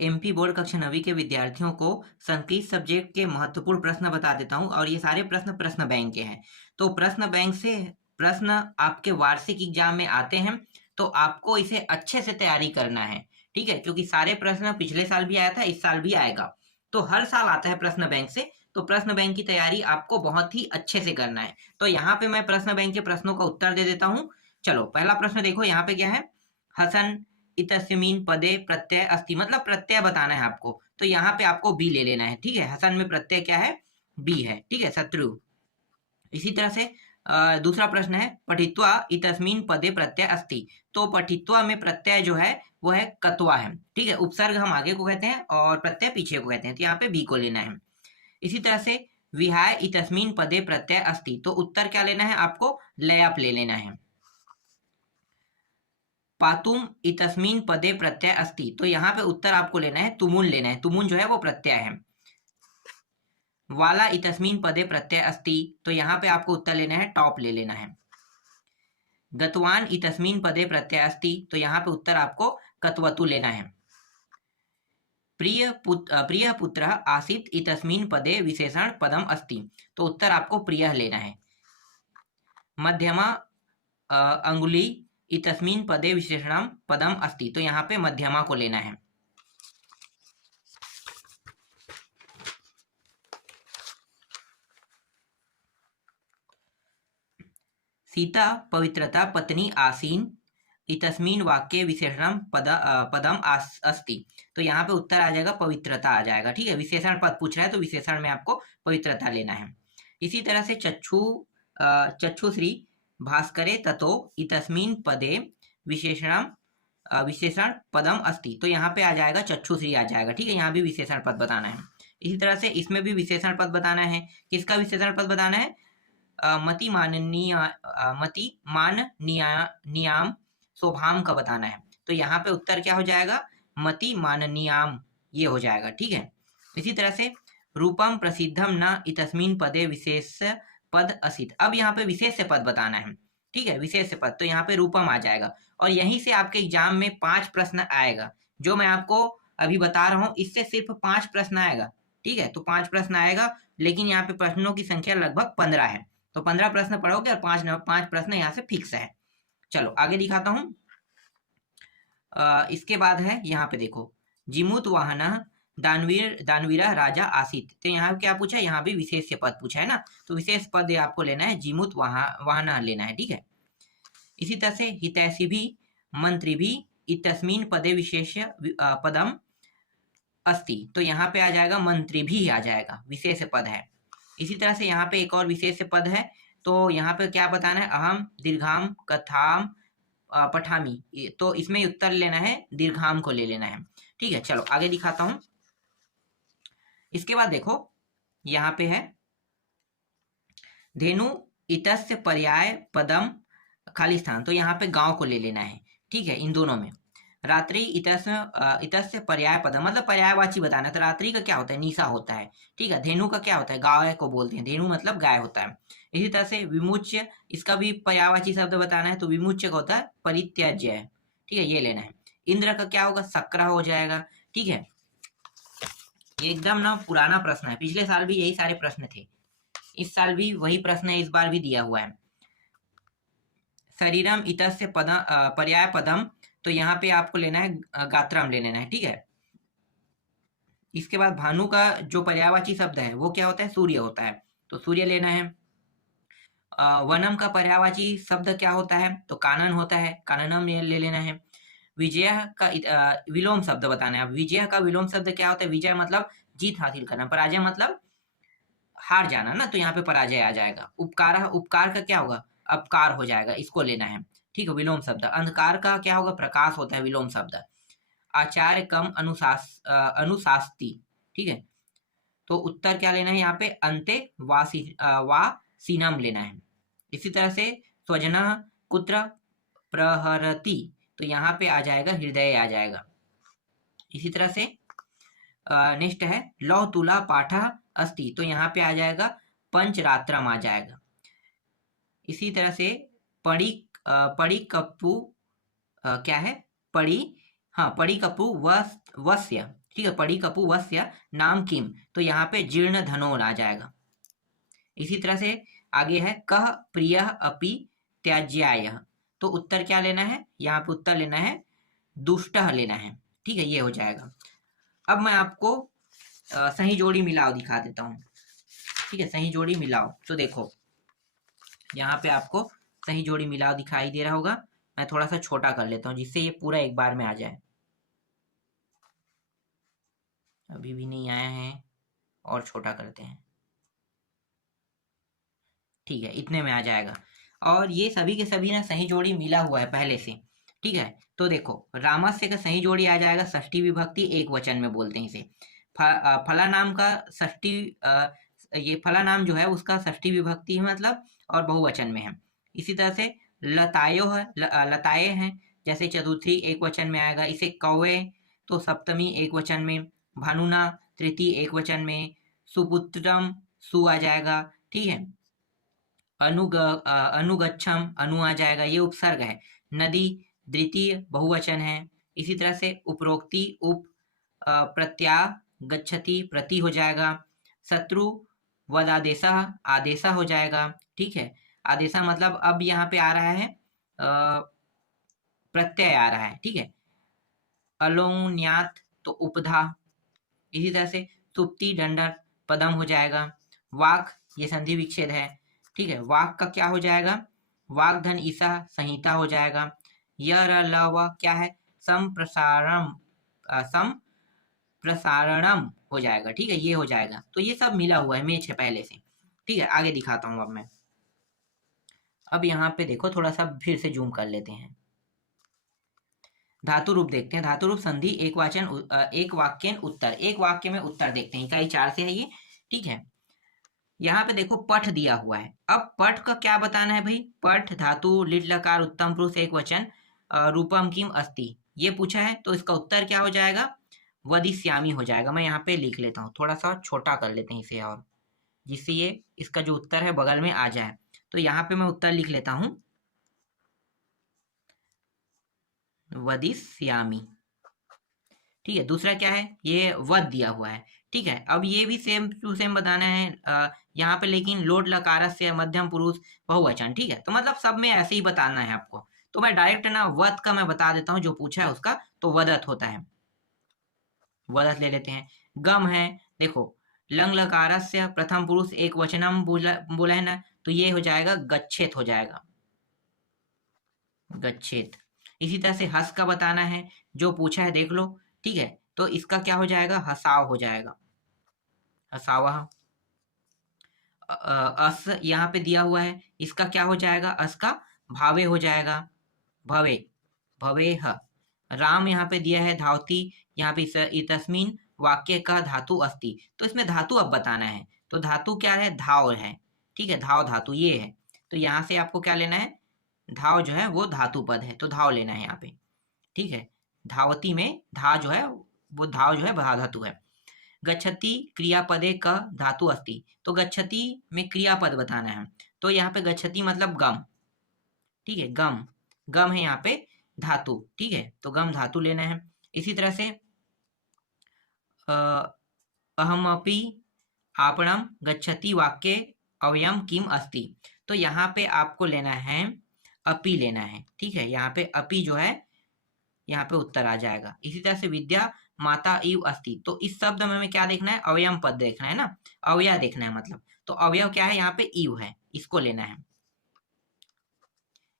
MP board कक्षा 9वीं के विद्यार्थियों को संस्कृत सब्जेक्ट के महत्वपूर्ण प्रश्न बता देता हूँ और ये सारे प्रश्न प्रश्न बैंक के हैं। तो प्रश्न बैंक से प्रश्न आपके वार्षिक एग्जाम में आते हैं, तो आपको इसे अच्छे से तैयारी करना है, ठीक है, क्योंकि सारे प्रश्न पिछले साल भी आया था, इस साल भी आएगा, तो हर साल आता है प्रश्न बैंक से। तो प्रश्न बैंक की तैयारी आपको बहुत ही अच्छे से करना है। तो यहाँ पे मैं प्रश्न बैंक के प्रश्नों का उत्तर दे देता हूँ। चलो पहला प्रश्न देखो, यहाँ पे क्या है, हसन इतस्मिन पदे प्रत्यय अस्ति, मतलब प्रत्यय बताना है आपको, तो यहाँ पे आपको बी ले लेना है, ठीक है। हसन में प्रत्यय क्या है, बी है, ठीक है, शत्रु। इसी तरह से दूसरा प्रश्न है पठित्वा इतस्मिन पदे प्रत्यय अस्ति, तो पठित्वा में प्रत्यय जो है वो है कत्वा है, ठीक है। उपसर्ग हम आगे को कहते हैं और प्रत्यय पीछे को कहते हैं, तो यहाँ पे बी को लेना है। इसी तरह से विहाय इतस्मिन पदे प्रत्यय अस्ति, तो उत्तर क्या लेना है आपको, लयप ले लेना है। पातुम इतस्मिन पदे प्रत्यय अस्ति, तो यहाँ पे उत्तर आपको लेना है तुमुन लेना है, तुमुन जो है वो प्रत्यय है। वाला इतस्मिन पदे प्रत्यय अस्ति, तो यहाँ पे आपको उत्तर लेना है टॉप ले लेना है। गतवान इतस्मिन पदे प्रत्यय अस्ति, तो यहाँ पे उत्तर आपको कतवतु लेना है। प्रिय पुत्र आसीत इतस्मिन पदे विशेषण पदम अस्ति, तो उत्तर आपको प्रिय लेना है। मध्यमा अंगुली इतस्मिन पदे विशेषणम पदम अस्ति, तो यहाँ पे मध्यमा को लेना है। सीता पवित्रता पत्नी आसीन इतस्मिन वाक्य विशेषणम पदम अस्ति, तो यहाँ पे उत्तर आ जाएगा पवित्रता आ जाएगा, ठीक है। विशेषण पद पूछ रहा है तो विशेषण में आपको पवित्रता लेना है। इसी तरह से चक्षुश्री भास्करे ततो इतस्मिन पदे विशेषण पदम अस्ति, तो यहाँ पे आ जाएगा चक्षुश्री आ जाएगा, ठीक है। यहाँ भी विशेषण पद बताना है। इसी तरह से इसमें भी विशेषण पद बताना है। किसका विशेषण पद बताना है, मति माननीयाम स्वभाम का बताना है, तो यहाँ पे उत्तर क्या हो जाएगा, मति माननीयाम, ये हो जाएगा, ठीक है। इसी तरह से रूपम प्रसिद्धम न इतस्मिन पदे विशेष पद असित, अब यहाँ पे विशेष पद बताना है, ठीक है, विशेष पद, तो यहाँ पे रूपम आ जाएगा। और यहीं से आपके एग्जाम में 5 प्रश्न आएगा, जो मैं आपको अभी बता रहा हूँ इससे सिर्फ 5 प्रश्न आएगा, ठीक है। तो 5 प्रश्न आएगा, लेकिन यहाँ पे प्रश्नों की संख्या लगभग 15 है, तो 15 प्रश्न पढ़ोगे और 5 प्रश्न यहाँ से फिक्स है। चलो आगे दिखाता हूँ। इसके बाद है यहाँ पे देखो, जिमुत वाहन दानवीरा राजा आसित, तो यहाँ क्या पूछा है, यहाँ भी विशेष पद पूछा है ना, तो विशेष पद आपको लेना है, जिमुत वाहन लेना है, ठीक है। इसी तरह से हितैषी भी मंत्री भी इतस्मिन पदे विशेष पदम अस्ति, तो यहाँ पे आ जाएगा मंत्री भी आ जाएगा, विशेष पद है। इसी तरह से यहाँ पे एक और विशेष पद है, तो यहाँ पे क्या बताना है, अहम दीर्घाम कथाम पठामी, तो इसमें उत्तर लेना है दीर्घाम को ले लेना है, ठीक है। चलो आगे दिखाता हूं। इसके बाद देखो यहाँ पे है धेनु इतस्य पर्याय पदम खाली स्थान, तो यहाँ पे गांव को ले लेना है, ठीक है, इन दोनों में। रात्रि इतस्य पर्याय पदम, मतलब पर्यायवाची बताना है, तो रात्रि का क्या होता है, निशा होता है, ठीक है। धेनु का क्या होता है, गाय को बोलते हैं, धेनु मतलब गाय होता है। इसी तरह से विमुच्य, इसका भी पर्यायवाची शब्द बताना है, तो विमुच्य का होता है परित्याज्य है, ठीक है, ये लेना है। इंद्र का क्या होगा, सक्र हो जाएगा, ठीक है। ये एकदम ना पुराना प्रश्न है, पिछले साल भी यही सारे प्रश्न थे, इस साल भी वही प्रश्न है, इस बार भी दिया हुआ है। शरीरम इतस्य पर्याय पदम, तो यहाँ पे आपको लेना है गात्रम ले लेना है, ठीक है। इसके बाद भानु का जो पर्यायवाची शब्द है वो क्या होता है, सूर्य होता है, तो सूर्य लेना है। वनम का पर्यायवाची शब्द क्या होता है, तो कानन होता है, काननम ले लेना है। विजय का विलोम शब्द बताना है। अब विजय का विलोम शब्द क्या होता है, विजय मतलब जीत हासिल करना, पराजय मतलब हार जाना ना, तो यहाँ पे पराजय आ जाएगा। उपकार का क्या होगा, अपकार हो जाएगा, इसको लेना है, ठीक है, विलोम शब्द। अंधकार का क्या होगा, प्रकाश होता है, विलोम शब्द। आचार्य कम अनुशास्ति, ठीक है, तो उत्तर क्या लेना है यहाँ पे, अंते वासीनम लेना है। इसी तरह से स्वजना कुत्र प्रहरति, तो यहाँ पे आ जाएगा हृदय आ जाएगा। इसी तरह से नेक्स्ट है लौह तुला पाठा अस्ति, तो यहाँ पे आ जाएगा पंचरात्रम आ जाएगा। इसी तरह से पड़ी कप्पू क्या है, पड़ी कप्पू वस्य, ठीक ठीक है, पड़ी कपु वस्य नाम किम, तो यहाँ पे जीर्ण धनो आ जाएगा। इसी तरह से आगे है कह प्रिय अपि त्याज्याय, तो उत्तर क्या लेना है, यहाँ पे उत्तर लेना है दुष्टः लेना है। ठीक है, ये हो जाएगा। अब मैं आपको सही जोड़ी मिलाओ दिखा देता हूँ। ठीक है, सही जोड़ी मिलाओ, तो देखो यहाँ पे आपको सही जोड़ी मिलाओ दिखाई दे रहा होगा। मैं थोड़ा सा छोटा कर लेता हूँ जिससे ये पूरा एक बार में आ जाए। अभी भी नहीं आया है, और छोटा करते हैं। ठीक है, इतने में आ जाएगा। और ये सभी के सभी ना सही जोड़ी मिला हुआ है पहले से। ठीक है, तो देखो रामस्य का सही जोड़ी आ जाएगा षष्ठी विभक्ति एक वचन में बोलते हैं इसे। फला नाम का षष्ठी, ये फला नाम जो है उसका षष्ठी विभक्ति है मतलब, और बहुवचन में है। इसी तरह से लतायो है, लताए हैं, जैसे चतुर्थी एक वचन में आएगा। इसे कौवे तो सप्तमी एक वचन में, भानुना तृतीय एक वचन में, सुपुत्रम सु आ जाएगा। ठीक है, अनुगच्छम अनु आ जाएगा, ये उपसर्ग है। नदी द्वितीय बहुवचन है। इसी तरह से उपरोक्ति उप, प्रत्या गच्छति प्रति हो जाएगा। शत्रु वदादेशा आदेशा हो जाएगा। ठीक है, आदेशा मतलब अब यहाँ पे आ रहा है प्रत्यय आ रहा है। ठीक है, अलोन्यात तो उपधा। इसी तरह से सुप्ति दंडर पदम हो जाएगा। वाक ये संधि विच्छेद है। ठीक है, वाक का क्या हो जाएगा, वाक धन ईसा संहिता हो जाएगा। यह क्या है, संप्रसारणम संप्रसारणम हो जाएगा। ठीक है, ये हो जाएगा। तो ये सब मिला हुआ है, मैच है पहले से। ठीक है, आगे दिखाता हूँ अब मैं। अब यहाँ पे देखो थोड़ा सा फिर से जूम कर लेते हैं। धातु रूप देखते हैं। धातु रूप संधि एक वाचन एक वाक्य उत्तर, एक वाक्य में उत्तर देखते हैं। इकाई 4 से है ये। ठीक है, यहाँ पे देखो पठ दिया हुआ है। अब पठ का क्या बताना है भाई, पठ धातु लिट लकार उत्तम पुरुष एक वचन रूपम किम अस्ति, ये पूछा है। तो इसका उत्तर क्या हो जाएगा, वदिष्यामि हो जाएगा। मैं यहाँ पे लिख लेता हूँ, थोड़ा सा छोटा कर लेते हैं इसे, और जिससे ये इसका जो उत्तर है बगल में आ जाए। तो यहाँ पे मैं उत्तर लिख लेता हूँ वदिष्यामि। ठीक है, दूसरा क्या है, ये वध दिया हुआ है। ठीक है, अब ये भी सेम टू सेम बताना है यहाँ पे, लेकिन लोट लकार से मध्यम पुरुष बहुवचन। ठीक है, तो मतलब सब में ऐसे ही बताना है आपको। तो मैं डायरेक्ट ना वध का मैं बता देता हूँ, जो पूछा है उसका, तो वदत होता है, वदत ले लेते हैं। गम है, देखो लंग लकार से प्रथम पुरुष एक वचनम बोला है ना, तो ये हो जाएगा गच्छेत हो जाएगा, गच्छेत। इसी तरह से हस का बताना है, जो पूछा है देख लो। ठीक है, तो इसका क्या हो जाएगा, हसाव हो जाएगा, हसावह। अस यहाँ पे दिया हुआ है, इसका क्या हो जाएगा, अस का भावे हो जाएगा, भवे, भवे ह। राम यहाँ पे दिया है धावती, यहाँ पे इतस्मिन वाक्य का धातु अस्ति, तो इसमें धातु अब बताना है। तो धातु क्या है, धाव है। ठीक है, धाव धातु ये है। तो यहाँ से आपको क्या लेना है, धाव जो है वो धातु पद है, तो धाव लेना है यहाँ पे। ठीक है, धावती में धा जो है वो धाव जो है धातु है। गच्छति क्रियापदे का धातु अस्ति, तो गच्छति में क्रियापद बताना है। तो यहाँ पे गच्छति मतलब गम। ठीक है, गम, गम है यहाँ पे धातु। ठीक है, तो गम धातु लेना है। इसी तरह से अहमपि आपणम गच्छति वाक्य अवयम किम अस्ति, तो यहाँ पे आपको लेना है अपि लेना है। ठीक है, यहाँ पे अपि जो है यहाँ पे उत्तर आ जाएगा। इसी तरह से विद्या माता इव अस्ति, तो इस शब्द में हमें क्या देखना है, अवयम पद देखना है ना, अवयव देखना है मतलब। तो अवयव क्या है, यहाँ पे इव है, इसको लेना है।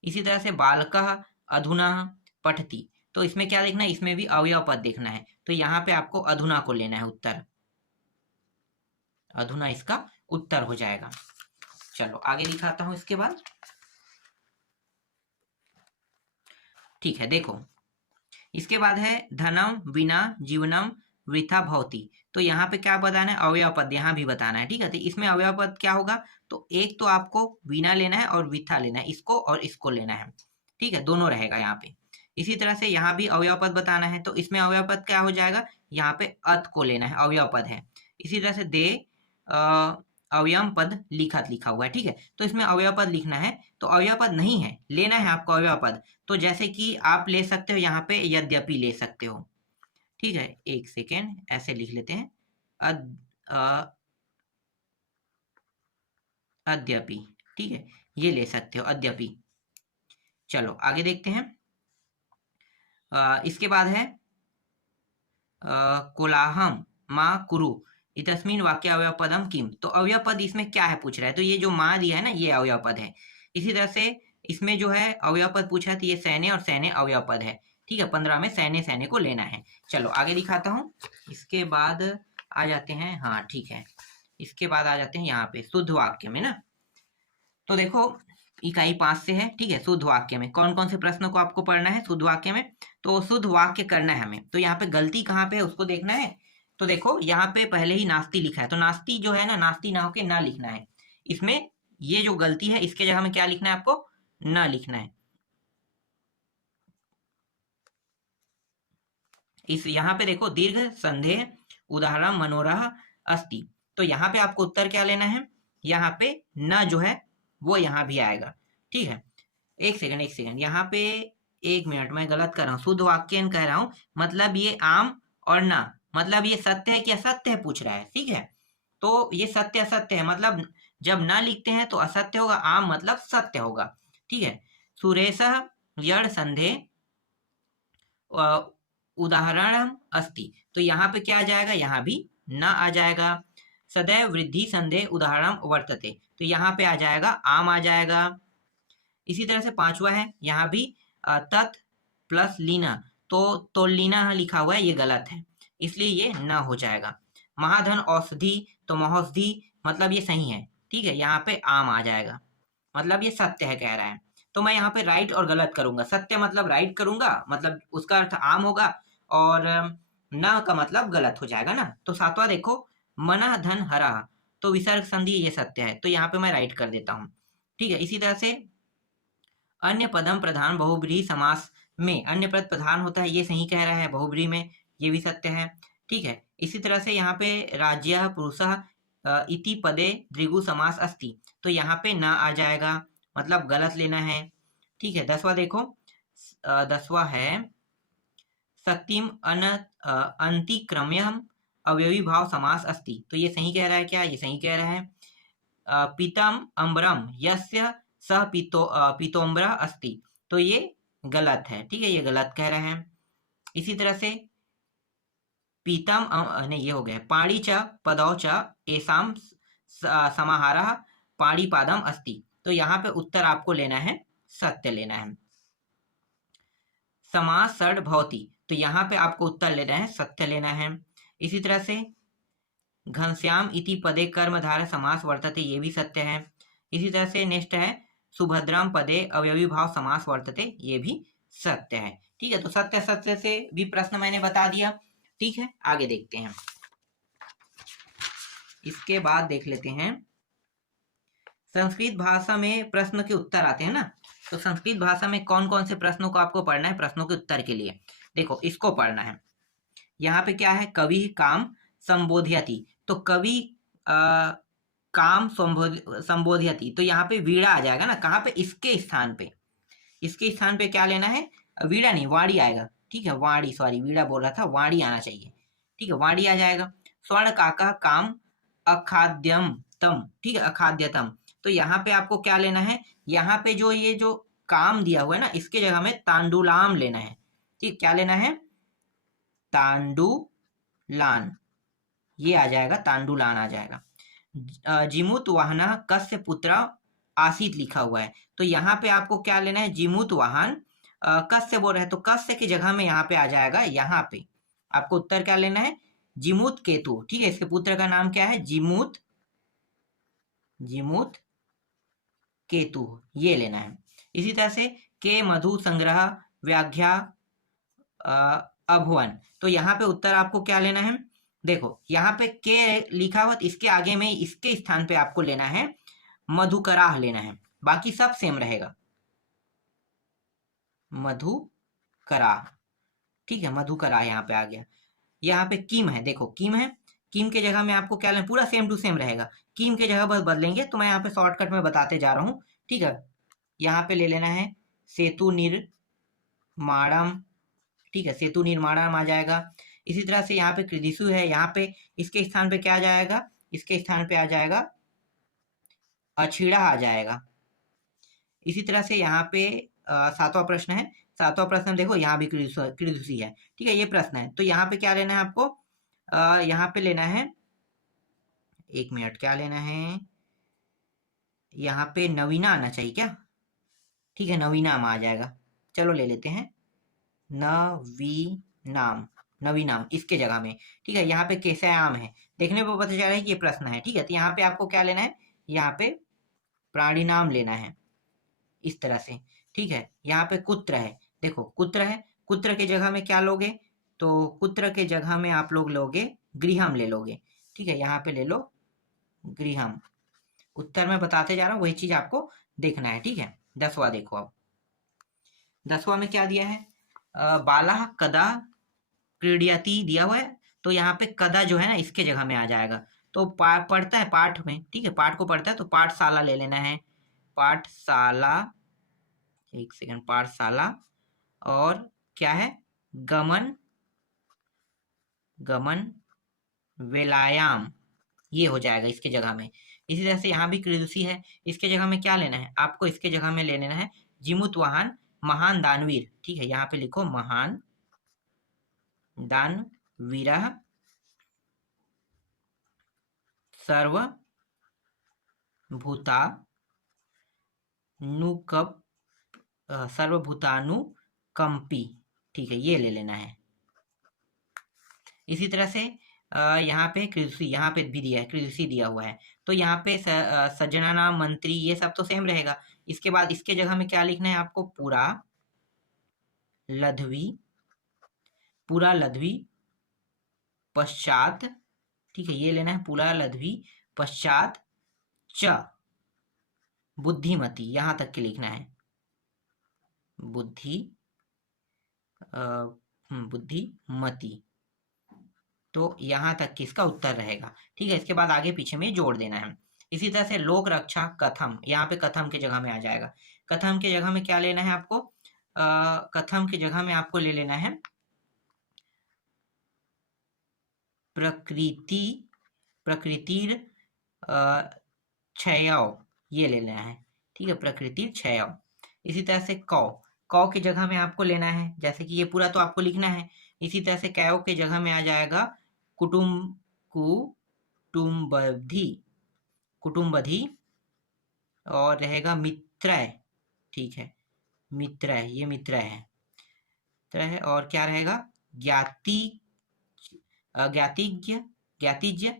इसी तरह से बालकः अधुना पठति, तो इसमें क्या देखना है, इसमें भी अवयव पद देखना है। तो यहाँ पे आपको अधुना को लेना है उत्तर, अधुना इसका उत्तर हो जाएगा। चलो आगे दिखाता हूं इसके बाद। ठीक है, देखो इसके बाद है धनम विना जीवनम वृथा भवति, तो यहाँ पे क्या बताना है, अवयव पद यहाँ भी बताना है। ठीक है, तो इसमें अवयव पद क्या होगा, तो एक तो आपको विना लेना है और वृथा लेना है, इसको और इसको लेना है। ठीक है, दोनों रहेगा यहाँ पे। इसी तरह से यहाँ भी अवयव पद बताना है, तो इसमें अवयव पद क्या हो जाएगा, यहाँ पे अत को लेना है, अवयव पद है। इसी तरह से दे अवयव पद लिखा हुआ है। ठीक है, तो इसमें अवयव पद लिखना है, तो अवयव पद नहीं है, लेना है आपको अवयव पद। तो जैसे कि आप ले सकते हो यहाँ पे यद्यपि ले सकते हो। ठीक है, एक सेकेंड, ऐसे लिख लेते हैं, अद्यपि। ठीक है, ये ले सकते हो, अद्यपि। चलो आगे देखते हैं। इसके बाद है कोलाहम माँ कुरु इतस्मिन वाक्य अवयव पदम किम। तो अवयव पद इसमें क्या है पूछ रहा है, तो ये जो माँ दिया है ना, ये अवयव पद है। इसी तरह से इसमें जो है अवयव पद पूछा, तो ये सैन्य और सैन्य अवयव पद है। ठीक है, 15 में सैन्य सैन्य को लेना है। चलो आगे दिखाता हूँ। इसके बाद आ जाते हैं, हाँ ठीक है, इसके बाद आ जाते हैं यहाँ पे शुद्ध वाक्य में ना। तो देखो इकाई 5 से है। ठीक है, शुद्ध वाक्य में कौन कौन से प्रश्नों को आपको पढ़ना है शुद्ध वाक्य में। तो शुद्ध वाक्य करना है हमें, तो यहाँ पे गलती कहाँ पे है उसको देखना है। तो देखो यहाँ पे पहले ही नास्ती लिखा है, तो नास्ती जो है ना, नास्ती ना होके ना लिखना है। इसमें ये जो गलती है, इसके जगह में क्या लिखना है आपको, ना लिखना है। इस यहाँ पे देखो दीर्घ संदेह उदाहरण मनोरह अस्ति, तो यहाँ पे आपको उत्तर क्या लेना है, यहाँ पे न जो है वो यहाँ भी आएगा। ठीक है, एक सेकंड, यहाँ पे 1 मिनट, मैं गलत कर रहा हूँ, शुद्ध वाक्य कह रहा हूँ, मतलब ये आम और ना, मतलब ये सत्य है कि असत्य है पूछ रहा है। ठीक है, तो ये सत्य असत्य है, मतलब जब ना लिखते हैं तो असत्य होगा, आम मतलब सत्य होगा। ठीक है, सुरेश यड़ संदेह उदाहरण अस्ति, तो यहाँ पे क्या आ जाएगा, यहाँ भी ना आ जाएगा। सदैव वृद्धि संदेह उदाहरण वर्तते, तो यहाँ पे आ जाएगा आम आ जाएगा। इसी तरह से 5वां है, यहाँ भी तत् प्लस लीना, तो लीना लिखा हुआ है, ये गलत है, इसलिए ये ना हो जाएगा। महाधन औषधि, तो महौषधि मतलब ये सही है। ठीक है, यहाँ पे आम आ जाएगा, मतलब ये सत्य है कह रहा है, तो मैं यहाँ पे राइट और गलत करूंगा। सत्य मतलब राइट करूंगा, मतलब उसका अर्थ आम होगा, और न का मतलब गलत हो जाएगा ना। तो 7वां देखो, मना धन हरा, तो विसर्ग संधि ये सत्य है, तो यहाँ पे मैं राइट कर देता हूँ। ठीक है, इसी तरह से अन्य पदम प्रधान बहुब्रीहि समास में अन्य पद प्रधान होता है, ये सही कह रहा है, बहुब्रीहि में, ये भी सत्य है। ठीक है, इसी तरह से यहाँ पे राज्य पुरुषः इति पदे द्विगु समास अस्ति, तो यहाँ पे ना आ जाएगा, मतलब गलत लेना है। ठीक है, 10वां देखो, 10वां है शक्तिम अंतिक्रम्यम अवयवी भाव समास अस्ति, तो ये सही कह रहा है क्या, ये सही कह रहा है। पीतम अम्बरम यस्य सह पीतोम्बर अस्ति, तो ये गलत है। ठीक है, ये गलत कह रहे हैं। इसी तरह से पीतम नहीं, ये हो गया, पाड़ी च पदौ च एसाम समाहारः पाणिपादम अस्ति, तो यहाँ पे उत्तर आपको लेना है सत्य लेना है। समास षड भवति, तो यहाँ पे आपको उत्तर लेना है सत्य लेना है। इसी तरह से घनश्याम इति पदे कर्मधारय समास वर्तते, ये भी सत्य है। इसी तरह से नेक्स्ट है सुभद्राम पदे अवयवी भाव समास वर्तते, ये भी सत्य है। ठीक है, तो सत्य सत्य से भी प्रश्न मैंने बता दिया। ठीक है, आगे देखते हैं। इसके बाद देख लेते हैं संस्कृत भाषा में प्रश्न के उत्तर आते हैं ना, तो संस्कृत भाषा में कौन कौन से प्रश्नों को आपको पढ़ना है प्रश्नों के उत्तर के लिए। देखो इसको पढ़ना है, यहाँ पे क्या है, कवि काम संबोधयति, तो कवि काम संबोधयति, तो यहाँ पे वीणा आ जाएगा ना, कहाँ पे, इसके स्थान पे, इसके स्थान पे क्या लेना है, वीणा नहीं वाणी आएगा। ठीक है, वाणी, सॉरी वीणा बोल रहा था, वाणी आना चाहिए। ठीक है, वाणी आ जाएगा। स्वर्ण काका काम अखाद्यम तम, ठीक है, अखाद्यतम, तो यहाँ पे आपको क्या लेना है, यहाँ पे जो ये जो काम दिया हुआ है ना, इसके जगह में तांडुलाम लेना है। ठीक, क्या लेना है, तांडुलान, ये आ जाएगा, तांडुलान आ जाएगा। जिमुत वाहना कस्य पुत्र आसित लिखा हुआ है, तो यहाँ पे आपको क्या लेना है, जिमुत वाहन कस्य बोल रहे हैं, तो कस्य की जगह में यहाँ पे आ जाएगा, यहाँ पे आपको उत्तर क्या लेना है, जिमुत केतु। ठीक है, इसके पुत्र का नाम क्या है, जिमुत, जिमुत केतु, ये लेना है। इसी तरह से के मधु संग्रह व्याख्या अभुवन, तो यहाँ पे उत्तर आपको क्या लेना है, देखो यहाँ पे के लिखा हुआ, इसके आगे में इसके स्थान पे आपको लेना है मधुकराह लेना है, बाकी सब सेम रहेगा, मधुकराह। ठीक है, मधुकराह यहाँ पे आ गया। यहाँ पे किम है, देखो किम है, किम के जगह में आपको क्या लेना, पूरा सेम टू सेम रहेगा, किम के जगह बस बदलेंगे, तो मैं यहाँ पे शॉर्टकट में बताते जा रहा हूँ। ठीक है, यहाँ पे ले लेना है सेतु निर्माणम। ठीक है, सेतु निर्माणम आ जाएगा। इसी तरह से यहाँ पे कृदिशु है, यहाँ पे इसके स्थान पे क्या आ जाएगा, इसके स्थान पे आ जाएगा अछीड़ा आ जाएगा। इसी तरह से यहाँ पे सातवां प्रश्न है। सातवां प्रश्न देखो, यहाँ भी कृदुषी है, ठीक है, ये प्रश्न है। तो यहाँ पे क्या लेना है आपको, यहाँ पे लेना है, एक मिनट, क्या लेना है, यहाँ पे नवीना आना चाहिए क्या, ठीक है, नवीनाम आ जाएगा। चलो ले लेते हैं नवीनाम, नवीनाम इसके जगह में, ठीक है। यहाँ पे केसयाम है, देखने पर पता चल रहा है कि ये प्रश्न है, ठीक है। तो यहाँ पे आपको क्या लेना है, यहाँ पे प्राणी नाम लेना है, इस तरह से, ठीक है। यहाँ पे कुत्र है, देखो कुत्र है, कुत्र के जगह में क्या लोगे, तो कुत्र के जगह में आप लोग लोगे गृहम ले लोगे, ठीक है। यहाँ पे ले लो गृहम, उत्तर में बताते जा रहा हूँ, वही चीज आपको देखना है, ठीक है। 10वां देखो, अब 10वां में क्या दिया है, बाला कदा क्रीडयति दिया हुआ है। तो यहाँ पे कदा जो है ना, इसके जगह में आ जाएगा। तो पढ़ता है पाठ में, ठीक है, पाठ को पढ़ता है, तो पाठशाला ले लेना है, पाठशाला, एक सेकंड, पाठशाला, और क्या है, गमन, गमन वेलायाम, ये हो जाएगा इसके जगह में। इसी तरह से यहाँ भी कृदुषी है, इसके जगह में क्या लेना है आपको, इसके जगह में ले लेना है जिमुत वाहन महान दानवीर, ठीक है। यहाँ पे लिखो महान दानवीर सर्व भूतानुकप सर्वभूतानुकंपी, ठीक है, ये ले लेना है। इसी तरह से यहाँ पे कृषि, यहाँ पे भी दिया है, कृषि दिया हुआ है। तो यहाँ पे सज्जना नाम, मंत्री, ये सब तो सेम रहेगा। इसके बाद इसके जगह में क्या लिखना है आपको, पूरा लध्वी, पूरा लध्वी पश्चात, ठीक है, ये लेना है, पूरा लध्वी पश्चात च बुद्धिमती, यहां तक के लिखना है, बुद्धिमती। तो यहां तक किसका उत्तर रहेगा, ठीक है। इसके बाद आगे पीछे में जोड़ देना है। इसी तरह से लोक रक्षा कथम, यहाँ पे कथम के जगह में आ जाएगा। कथम के जगह में क्या लेना है आपको, कथम के जगह में आपको ले लेना है प्रकृतिर क्षय, ये ले लेना है, ठीक है, प्रकृतिर क्षय। इसी तरह से कौ के जगह में आपको लेना है, जैसे कि ये पूरा तो आपको लिखना है। इसी तरह से कैव के जगह में आ जाएगा कुटुम्बधि, और रहेगा मित्रय, ठीक है, मित्रय, ये मित्रय है, और क्या रहेगा, ज्ञातिज्ञ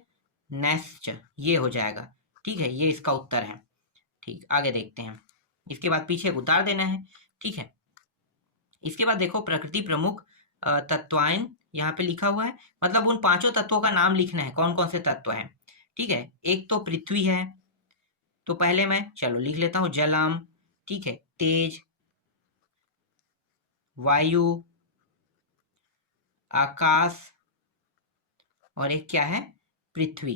नैश्च, ये हो जाएगा, ठीक है, ये इसका उत्तर है। ठीक, आगे देखते हैं। इसके बाद पीछे उतार देना है, ठीक है। इसके बाद देखो प्रकृति प्रमुख तत्वायन यहाँ पे लिखा हुआ है, मतलब उन 5 तत्वों का नाम लिखना है, कौन कौन से तत्व हैं, ठीक है। एक तो पृथ्वी है, तो पहले मैं चलो लिख लेता हूँ जलम, ठीक है, तेज, वायु, आकाश, और एक क्या है, पृथ्वी,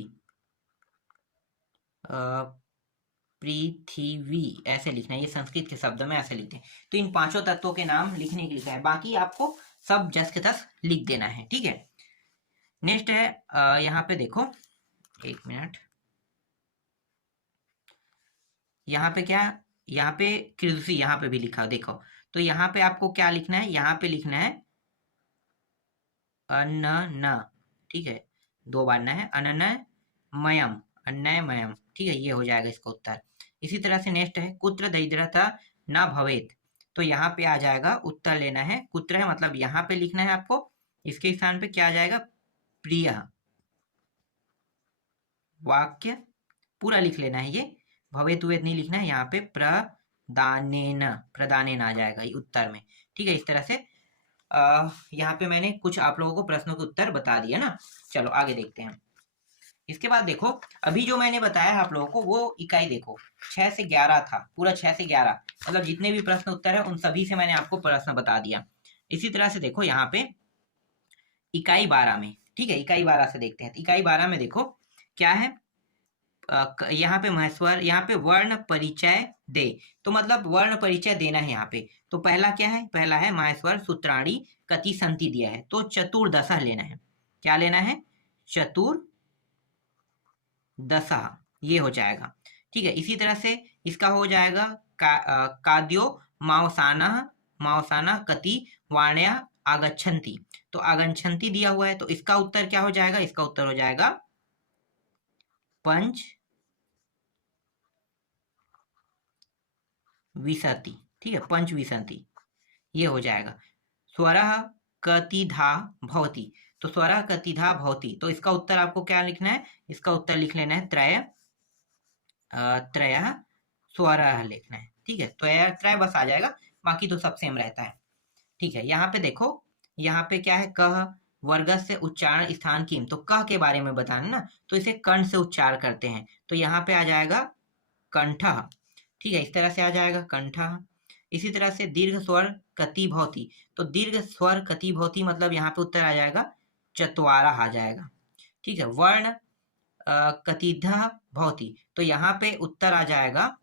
पृथ्वी ऐसे लिखना है, ये संस्कृत के शब्द में ऐसे लिखते हैं। तो इन 5 तत्वों के नाम लिखने के लिखा है, बाकी आपको सब जस के तस लिख देना है, ठीक है। नेक्स्ट है यहाँ पे देखो, एक मिनट, यहाँ पे क्या, यहाँ पे कृषि, यहाँ पे भी लिखा देखो। तो यहाँ पे आपको क्या लिखना है, यहाँ पे लिखना है अनन, ठीक है, 2 बार न है, अनन्नमयम, अन्नयमयम, ठीक है, ये हो जाएगा इसका उत्तर। इसी तरह से नेक्स्ट है कुत्र दरिद्रता न भवेत, तो यहाँ पे आ जाएगा, उत्तर लेना है, कुत्र है मतलब यहाँ पे लिखना है आपको, इसके स्थान पे क्या आ जाएगा, प्रिय, वाक्य पूरा लिख लेना है, ये भवेत उवेत नहीं लिखना है, यहाँ पे प्रदानेन, प्रदानेन आ जाएगा ये उत्तर में, ठीक है। इस तरह से यहाँ पे मैंने कुछ आप लोगों को प्रश्नों के उत्तर बता दिया ना। चलो आगे देखते हैं। इसके बाद देखो, अभी जो मैंने बताया आप लोगों को वो इकाई देखो 6 से 11 था, पूरा 6 से 11, मतलब जितने भी प्रश्न उत्तर है उन सभी से मैंने आपको प्रश्न बता दिया। इसी तरह से देखो यहाँ पे इकाई 12 में, ठीक है, इकाई 12 से देखते हैं। इकाई 12 में देखो क्या है, यहाँ पे महेश्वर, यहाँ पे वर्ण परिचय दे, तो मतलब वर्ण परिचय देना है यहाँ पे। तो पहला क्या है, पहला है महेश्वर सूत्राणी कति संति दिया है, तो चतुर्दश लेना है, क्या लेना है, चतुर्दशा, ये हो जाएगा। ठीक है, इसी तरह से इसका हो जाएगा काद्यो मावसाना कति वाण्या आगच्छन्ति। तो आगच्छन्ति दिया हुआ है, तो इसका उत्तर क्या हो जाएगा, इसका उत्तर हो जाएगा पंच विसति। ठीक है, पंच विसंति, ये हो जाएगा। स्वरः कतिधा भवति, तो स्वरः कतिधा भवति, तो इसका उत्तर आपको क्या लिखना है, इसका उत्तर लिख लेना है त्रयः स्वरः लिखना है। ठीक है, तो त्रय बस आ जाएगा, बाकी तो सब सेम रहता है। ठीक है, यहाँ पे देखो, यहाँ पे क्या है, कह वर्ग से उच्चारण स्थान किम, तो कह के बारे में बताना ना, तो इसे कंठ से उच्चार करते हैं, तो यहाँ पे आ जाएगा कंठ। ठीक है, इस तरह से आ जाएगा कंठ। इसी तरह से दीर्घ स्वर कति भवति, तो दीर्घ स्वर कति भवति मतलब यहाँ पे उत्तर आ जाएगा चत्वारा आ जाएगा। ठीक है, वर्ण कतिधा भवति, तो यहाँ पे उत्तर आ जाएगा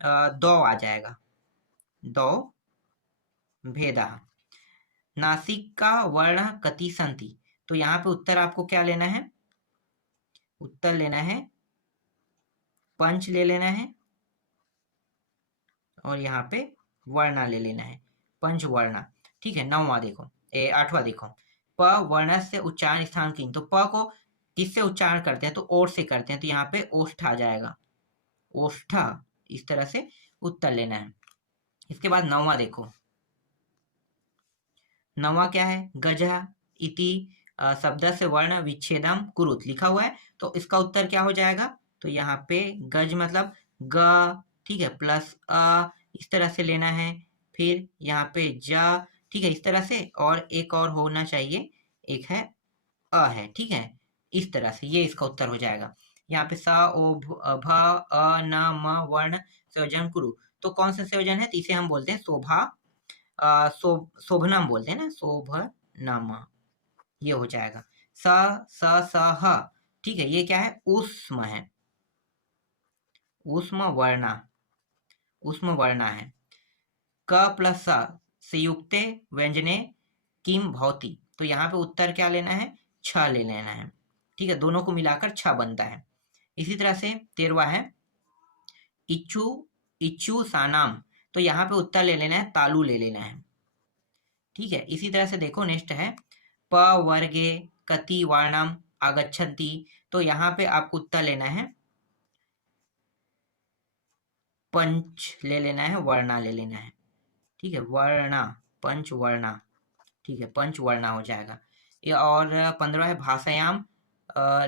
दो आ जाएगा, दो भेदा। नासिका वर्ण कति संति, तो यहाँ पे उत्तर आपको क्या लेना है, उत्तर लेना है पंच ले लेना है, और यहाँ पे वर्णा ले लेना है, पंच वर्णा। ठीक है, 9वां देखो, 8वां देखो, प वर्ण से उच्चारण स्थान किन, तो प को किससे उच्चारण करते हैं, तो ओठ से करते हैं, तो यहाँ पे ओष्ठ आ जाएगा, ओष्ठ, इस तरह से उत्तर लेना है। इसके बाद 9वां देखो, 9वां क्या है, गजः इति शब्द से वर्ण विच्छेदम कुरुत लिखा हुआ है, तो इसका उत्तर क्या हो जाएगा, तो यहाँ पे गज मतलब ग, ठीक है, प्लस अ, इस तरह से लेना है, फिर यहाँ पे ज, ठीक है, इस तरह से, और एक और होना चाहिए, एक है अ है। ठीक है, इस तरह से ये इसका उत्तर हो जाएगा। यहाँ पे स ओ भ अ न म वर्ण संयोजन कुरु, तो कौन सा संयोजन है, तो इसे हम बोलते हैं शोभा, शोभनम बोलते हैं ना, शोभनम, ये हो जाएगा। स ह, ठीक है, ये क्या है, ऊष्म है, ऊष्म वर्णा है। क प्लस स संयुक्ते व्यंजने किम भवति, तो यहाँ पे उत्तर क्या लेना है, छ ले लेना है। ठीक है, दोनों को मिलाकर छ बनता है। इसी तरह से 13वां है इच्छु सानाम, तो यहाँ पे उत्तर ले लेना है तालु ले लेना है। ठीक है, इसी तरह से देखो नेक्स्ट है प वर्गे कति वर्णम आगच्छन्ति, तो यहाँ पे आपको उत्तर लेना है पंच ले लेना है, वर्णा ले लेना है। ठीक है, वर्णा, पंच वर्णा, ठीक है, पंच वर्णा हो जाएगा ये। और 15 है भाषायाम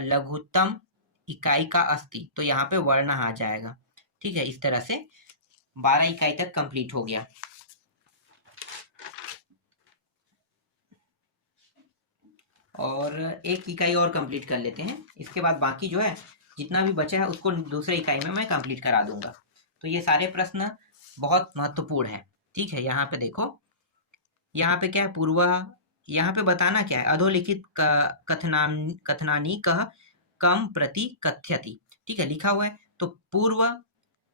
लघुत्तम इकाई का अस्ति, तो यहाँ पे वर्णा आ जाएगा। ठीक है, इस तरह से 12 इकाई तक कंप्लीट हो गया। और एक इकाई और कंप्लीट कर लेते हैं, इसके बाद बाकी जो है जितना भी बचा है उसको दूसरे इकाई में मैं कंप्लीट करा दूंगा। तो ये सारे प्रश्न बहुत महत्वपूर्ण है। ठीक है, यहाँ पे देखो, यहाँ पे क्या है, पूर्व, यहाँ पे बताना क्या है, अधोलिखित कथनानी कह कम प्रति कथ्यति। ठीक है, लिखा हुआ है, तो पूर्व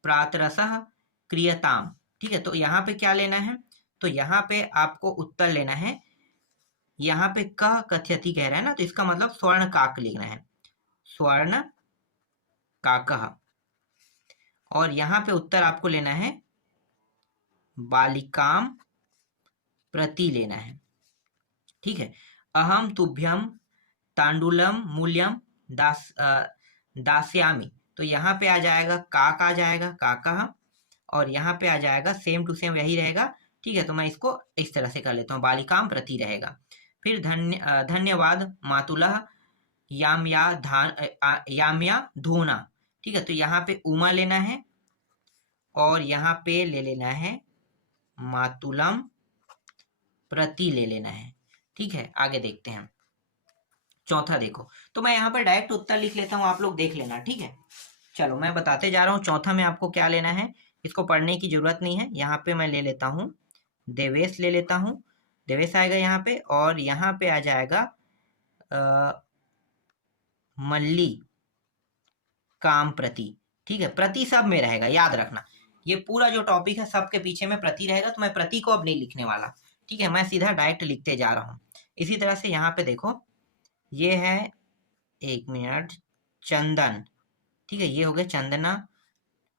प्रातरसः क्रियताम। ठीक है, तो यहाँ पे क्या लेना है, तो यहाँ पे आपको उत्तर लेना है, यहाँ पे कह कथ्यति कह रहा है ना, तो इसका मतलब स्वर्ण काक लिखना है, स्वर्ण काकः। और यहाँ पे उत्तर आपको लेना है बालिकाम प्रति लेना है। ठीक है, अहम तुभ्यम तांडुलम मूल्यम दास्यामि, तो यहाँ पे आ जाएगा काक आ जाएगा, काका, और यहाँ पे आ जाएगा सेम टू सेम यही रहेगा। ठीक है, तो मैं इसको इस तरह से कर लेता हूँ, बालिकाम प्रति रहेगा। फिर धन्यवाद मातुलः याम्या धोना। ठीक है, तो यहाँ पे उमा लेना है, और यहाँ पे ले लेना है मातुलम प्रति ले लेना है। ठीक है, आगे देखते हैं। चौथा देखो, तो मैं यहाँ पर डायरेक्ट उत्तर लिख लेता हूँ, आप लोग देख लेना। ठीक है, चलो मैं बताते जा रहा हूँ। चौथा में आपको क्या लेना है, इसको पढ़ने की जरूरत नहीं है। यहाँ पे मैं ले लेता हूँ देवेश, ले लेता हूँ, देवेश आएगा यहाँ पे, और यहाँ पे आ जाएगा मल्ली काम प्रति। ठीक है, प्रति सब में रहेगा, याद रखना, ये पूरा जो टॉपिक है सबके पीछे में प्रति रहेगा, तो मैं प्रति को अब नहीं लिखने वाला। ठीक है, मैं सीधा डायरेक्ट लिखते जा रहा हूँ। इसी तरह से यहाँ पे देखो, ये है, एक मिनट, चंदन, ठीक है, ये हो गया चंदना।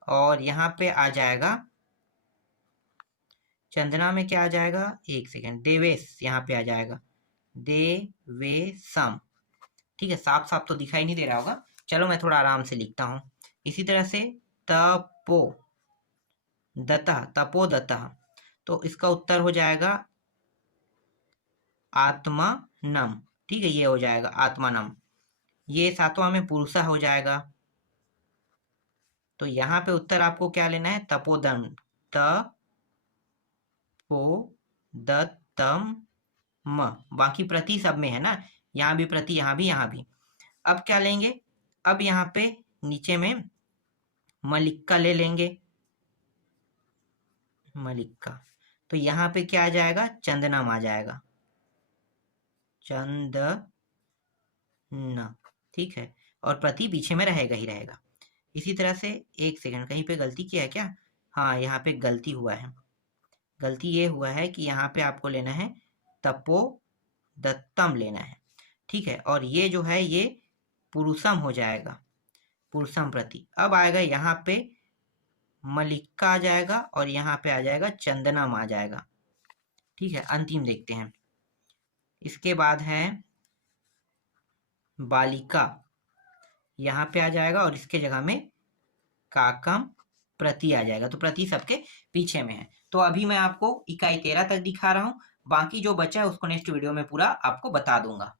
और यहाँ पे आ जाएगा, चंदना में क्या आ जाएगा, एक सेकेंड, देवेश यहाँ पे आ जाएगा, देवेशम, ठीक है। साफ साफ तो दिखाई नहीं दे रहा होगा, चलो मैं थोड़ा आराम से लिखता हूँ। इसी तरह से तपो दत्तः, तपोदत्तः, तो इसका उत्तर हो जाएगा आत्मानम, ठीक है, ये हो जाएगा आत्मानम। ये सातवां में पुरुषा हो जाएगा, तो यहाँ पे उत्तर आपको क्या लेना है, तपोदम, तपोदत्तम, बाकी प्रति सब में है ना, यहाँ भी प्रति, यहाँ भी, यहाँ भी। अब क्या लेंगे, अब यहाँ पे नीचे में मलिक्का ले लेंगे, मलिक्का, तो यहाँ पे क्या आ जाएगा, चंदनम आ जाएगा, चंदन, ठीक है, और प्रति पीछे में रहेगा ही रहेगा। इसी तरह से, एक सेकंड, कहीं पे गलती किया है क्या, हाँ यहाँ पे गलती हुआ है, गलती ये हुआ है कि यहाँ पे आपको लेना है तपो दत्तम लेना है, ठीक है, और ये जो है ये पुरुषम हो जाएगा, पुरुषम प्रति। अब आएगा यहाँ पे मलिक्का आ जाएगा, और यहाँ पे आ जाएगा चंदनम आ जाएगा, ठीक है। अंतिम देखते हैं, इसके बाद है बालिका, यहाँ पे आ जाएगा, और इसके जगह में काकम प्रति आ जाएगा, तो प्रति सबके पीछे में है। तो अभी मैं आपको इकाई 13 तक दिखा रहा हूँ, बाकी जो बचा है उसको नेक्स्ट वीडियो में पूरा आपको बता दूंगा।